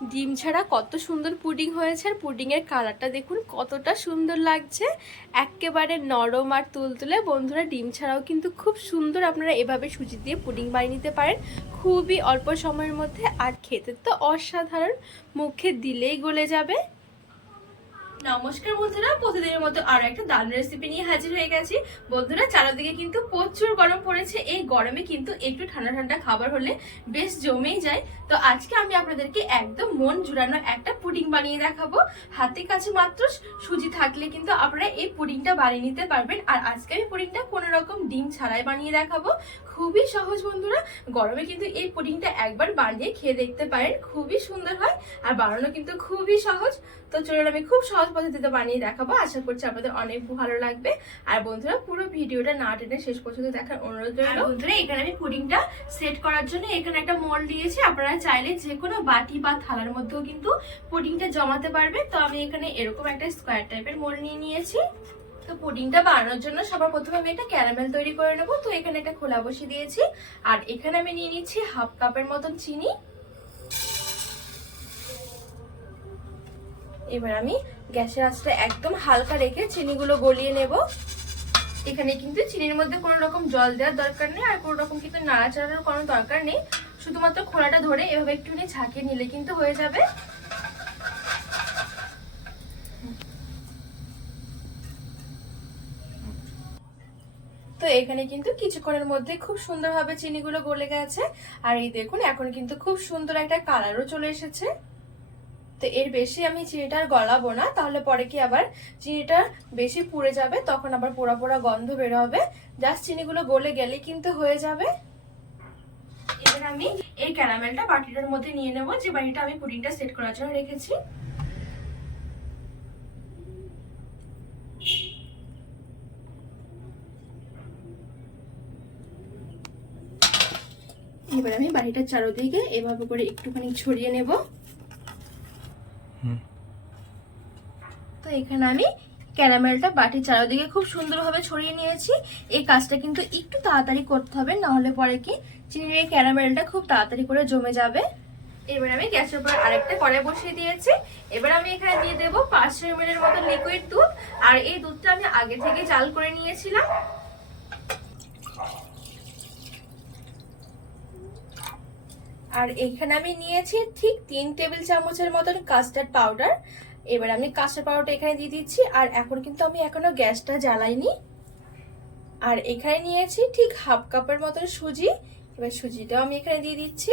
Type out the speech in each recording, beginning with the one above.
ডিম ছাড়া কত সুন্দর পুডিং হয়েছে আর পুডিংয়ের কালারটা দেখুন কতটা সুন্দর লাগছে। একেবারে নরম আর তুলতুলে। বন্ধুরা, ডিম ছাড়াও কিন্তু খুব সুন্দর আপনারা এভাবে সুজি দিয়ে পুডিং বানিয়ে নিতে পারেন। খুবই অল্প সময়ের মধ্যে আর খেতে তো অসাধারণ। মুখে দিলেই গলে যাবে। নমস্কার বন্ধুরা, প্রতিদিনের মতো আরও একটা দারুণ রেসিপি নিয়ে হাজির হয়ে গেছি। বন্ধুরা, চারদিকে কিন্তু প্রচুর গরম পড়েছে। এই গরমে কিন্তু একটু ঠান্ডা ঠান্ডা খাবার হলে বেশ জমেই যায়। তো আজকে আমি আপনাদেরকে একদম মন জুড়ানো একটা পুডিং বানিয়ে দেখাবো। হাতে কাছে মাত্র সুজি থাকলে কিন্তু আপনারা এই পুডিংটা বানিয়ে নিতে পারবেন। আর আজকে আমি পুডিংটা রকম ডিম ছাড়াই বানিয়ে দেখাবো। খুবই সহজ বন্ধুরা, গরমে কিন্তু এই পুডিংটা একবার বানিয়ে খেয়ে দেখতে পারেন, খুবই সুন্দর হয় আর বানানো কিন্তু খুবই সহজ। তো চলুন আমি খুব সহজ পদ্ধতিতে বানিয়ে দেখাবো, আশা করছি আপনাদের অনেক ভালো লাগবে। আর বন্ধুরা, পুরো ভিডিওটা না টেনে শেষ পর্যন্ত দেখার অনুরোধ রইল। বন্ধুরা, এখানে আমি পুডিংটা সেট করার জন্য এখানে একটা মোল্ড দিয়েছি। আপনারা চাইলে যে কোনো বাটি বা থালার মধ্যেও কিন্তু পুডিংটা জমাতে পারবেন। তো আমি এখানে এরকম একটা স্কোয়ার টাইপের মোল্ড নিয়ে নিয়েছি। তো পুডিংটা বানানোর জন্য সবার প্রথমে আমি একটা ক্যারামেল তৈরি করে নেব। তো এখানে একটা খোলা বসিয়ে দিয়েছি। আর এখানে আমি নিয়ে নিচ্ছি হাফ কাপের মতন চিনি। এবার আমি গ্যাসের আঁচটা একদম হালকা রেখে চিনিগুলো গলিয়ে নেব। এখানে কিন্তু চিনির মধ্যে কোনো রকম জল দেওয়ার দরকার নেই, আর কোনো রকম কিন্তু নাড়াচাড়ার কোনো দরকার নেই। শুধুমাত্র খোলাটা ধরে এভাবে একটুখানি ঝাঁকিয়ে নিলে কিন্তু হয়ে যাবে। এখানে কিন্তু কিছুক্ষণের মধ্যে খুব সুন্দরভাবে চিনিগুলো গলে গেছে। আর এই দেখুন, এখন কিন্তু খুব সুন্দর একটা কালারও চলে এসেছে। তো এর বেশি আমি চিনিটা আর গলাবো না, তাহলে পরে কি আবার চিনিটা বেশি পুড়ে যাবে, তখন আবার পোড়া পোড়া গন্ধ বের হবে। জাস্ট চিনিগুলো গলে গেলে কিন্তু হয়ে যাবে। এবার আমি এই ক্যারামেলটা বাটিটার মধ্যে নিয়ে নেব, যে বাটিটা আমি পুডিংটা সেট করার জন্য রেখেছি। এবার আমি বাড়িটার চারোদিকে এভাবে করে একটুখানি ছড়িয়ে নেব। তো এখানে আমি ক্যারামেলটা বাটির চারোদিকে খুব সুন্দরভাবে ছড়িয়ে নিয়েছি। এই কাজটা কিন্তু একটু তাড়াতাড়ি করতে হবে না হলে পরে কি চিনির এই ক্যারামেলটা খুব তাড়াতাড়ি করে জমে যাবে। এবার আমি গ্যাসের উপর আরেকটা কড়াই বসিয়ে দিয়েছি। এবার আমি এখানে দিয়ে দেবো পাঁচশো এম এর মতো লিকুইড দুধ। আর এই দুধটা আমি আগে থেকে জাল করে নিয়েছিলাম। আর এখানে আমি নিয়েছি ঠিক তিন টেবিল চামচের মতন কাস্টার্ড পাউডার এবার আমি কাস্টার্ড পাউডারটা এখানে দিয়ে দিচ্ছি, আর এখন কিন্তু আমি এখনও গ্যাসটা জ্বালাইনি। আর এখানে নিয়েছি ঠিক হাফ কাপের মতন সুজি। এবার সুজিটাও আমি এখানে দিয়ে দিচ্ছি।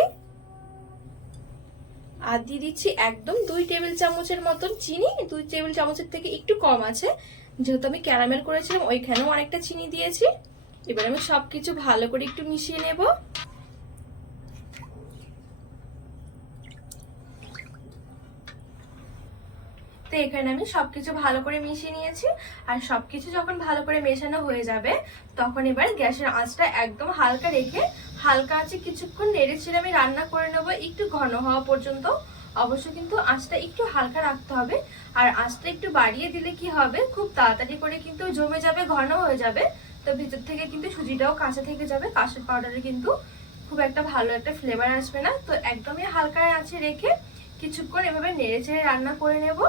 আর দিয়ে দিচ্ছি একদম দুই টেবিল চামচের মতন চিনি। দুই টেবিল চামচের থেকে একটু কম আছে। যেহেতু আমি ক্যারামেল করেছিলাম, ওইখানেও অনেকটা চিনি দিয়েছি। এবার আমি সবকিছু ভালো করে একটু মিশিয়ে নেব। তো এখানে আমি সবকিছু ভালো করে মিশিয়ে নিয়েছি। আর সবকিছু যখন ভালো করে মেশানো হয়ে যাবে, তখন এবার গ্যাসের আঁচটা একদম হালকা রেখে হালকা আঁচে কিছুক্ষণ নেড়ে আমি রান্না করে নেব একটু ঘন হওয়া পর্যন্ত। অবশ্য কিন্তু আঁচটা একটু হালকা রাখতে হবে। আর আঁচটা একটু বাড়িয়ে দিলে কি হবে? খুব তাড়াতাড়ি করে কিন্তু জমে যাবে, ঘন হয়ে যাবে। তো ভিতর থেকে কিন্তু সুজিটাও কাঁচা থেকে যাবে, কাঁচের পাউডারে কিন্তু খুব একটা ভালো একটা ফ্লেভার আসবে না। তো একদমই হালকা আঁচে রেখে কিছুক্ষণ এভাবে নেড়ে চেড়ে রান্না করে নেব।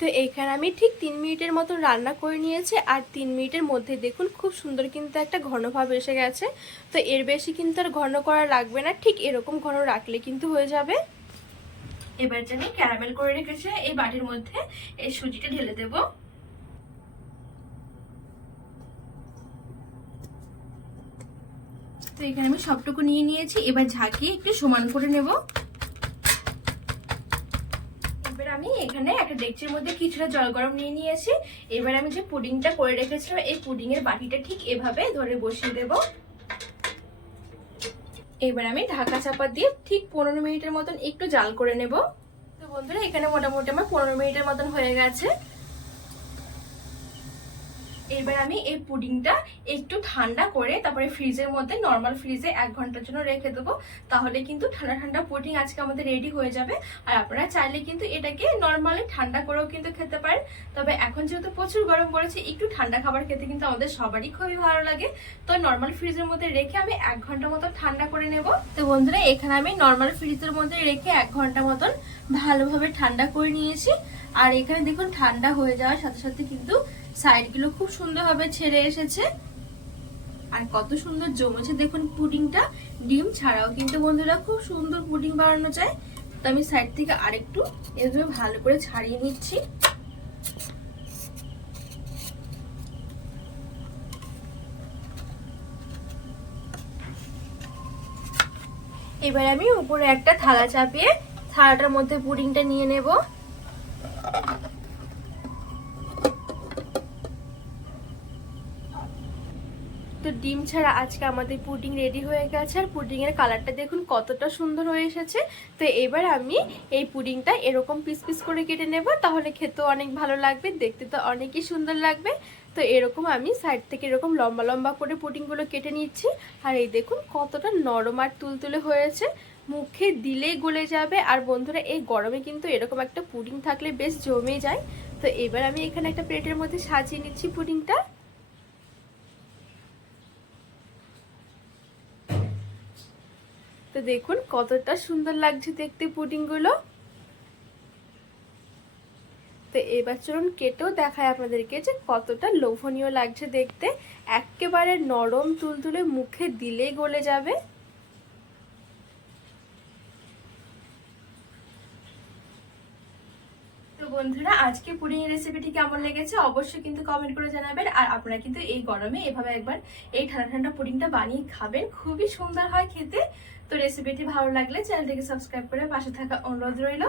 তো এইখানে আমি ঠিক তিন মিনিটের মতো রান্না করে নিয়েছি, আর তিন মিনিটের মধ্যে দেখুন খুব সুন্দর কিন্তু একটা ঘনভাব এসে গেছে। তো এর বেশি কিন্তু আর ঘন করা লাগবে না, ঠিক এরকম ঘন রাখলে কিন্তু হয়ে যাবে। এবার আমি ক্যারামেল করে রেখেছি, এই বাটির মধ্যে এই সুজিটা ঢেলে দেব। তো এখানে আমি সবটুকু নিয়ে নিয়েছি, এবার ঝাঁকিয়ে একটু সমান করে নেব। আমি এখানে একটা ডেকচির মধ্যে কিছুটা জল গরম নিয়ে নিয়েছি। এবার আমি যে পুডিংটা করে রেখেছিলাম, এই পুডিংয়ের বাটিটা ঠিক এভাবে ধরে বসিয়ে দেব। এবার আমি ঢাকা চাপা দিয়ে ঠিক পনেরো মিনিটের মতন একটু জাল করে নেব। তো বন্ধুরা, এখানে মোটামুটি আমার পনেরো মিনিটের মতন হয়ে গেছে। এবার আমি এই পুডিংটা একটু ঠান্ডা করে তারপরে ফ্রিজের মধ্যে নর্মাল ফ্রিজে এক ঘণ্টার জন্য রেখে দেবো। তাহলে কিন্তু ঠান্ডা ঠান্ডা পুডিং আজকে আমাদের রেডি হয়ে যাবে। আর আপনারা চাইলে কিন্তু এটাকে নর্মালি ঠান্ডা করেও কিন্তু খেতে পারেন। তবে এখন যেহেতু প্রচুর গরম পড়েছে, একটু ঠান্ডা খাবার খেতে কিন্তু আমাদের সবারই খুবই ভালো লাগে। তো নর্মাল ফ্রিজের মধ্যে রেখে আমি এক ঘণ্টা মতো ঠান্ডা করে নেব। তো বন্ধুরা, এখানে আমি নর্মাল ফ্রিজের মধ্যে রেখে এক ঘণ্টা মতন ভালোভাবে ঠান্ডা করে নিয়েছি। আর এখানে দেখুন, ঠান্ডা হয়ে যাওয়ার সাথে সাথে কিন্তু সাইডগুলো খুব সুন্দরভাবে ছেড়ে এসেছে। আর কত সুন্দর জমেছে দেখুন পুডিংটা। ডিম ছাড়াও কিন্তু বন্ধুরা খুব সুন্দর পুডিং বানানো যায়। তো আমি সাইড থেকে আরেকটু এভাবে ভালো করে ছাড়িয়ে নিচ্ছি। এবার আমি উপরে একটা থালা চাপিয়ে থালাটার মধ্যে পুডিংটা নিয়ে নেব। তো ডিম ছাড়া আজকে আমাদের পুডিং রেডি হয়ে গেছে। আর পুডিং এর কালারটা দেখুন কতটা সুন্দর হয়ে এসেছে। তো এবার আমি এই পুডিংটা এরকম পিস পিস করে কেটে নেব, তাহলে খেতেও অনেক ভালো লাগবে, দেখতে তো অনেকই সুন্দর লাগবে। তো এরকম আমি সাইড থেকে এরকম লম্বা লম্বা করে পুডিংগুলো কেটে নিচ্ছি। আর এই দেখুন কতটা নরম আর তুলতুলে হয়েছে। মুখে দিলেই গলে যাবে। আর বন্ধুরা, এই গরমে কিন্তু এরকম একটা পুডিং থাকলে বেশ জমে যায়। তো এবার আমি এখানে একটা প্লেটের মধ্যে সাজিয়ে নিচ্ছি পুডিংটা। তো দেখুন কতটা সুন্দর লাগছে দেখতে পুডিংগুলো। তো এবার চলুন কেটেও দেখায় আপনাদেরকে যে কতটা লোভনীয় লাগছে দেখতে। একেবারে নরম তুলতুলে মুখে দিলেই গলে যাবে। বন্ধুরা, আজকে পুডিং এর রেসিপিটি কেমন লেগেছে অবশ্যই কিন্তু কমেন্ট করে জানাবেন। আর আপনারা কিন্তু এই গরমে এভাবে একবার এই ঠান্ডা ঠান্ডা পুডিংটা বানিয়ে খাবেন। খুবই সুন্দর হয় খেতে। তো রেসিপিটি ভালো লাগলে চ্যানেলটিকে সাবস্ক্রাইব করে পাশে থাকা অনুরোধ রইল।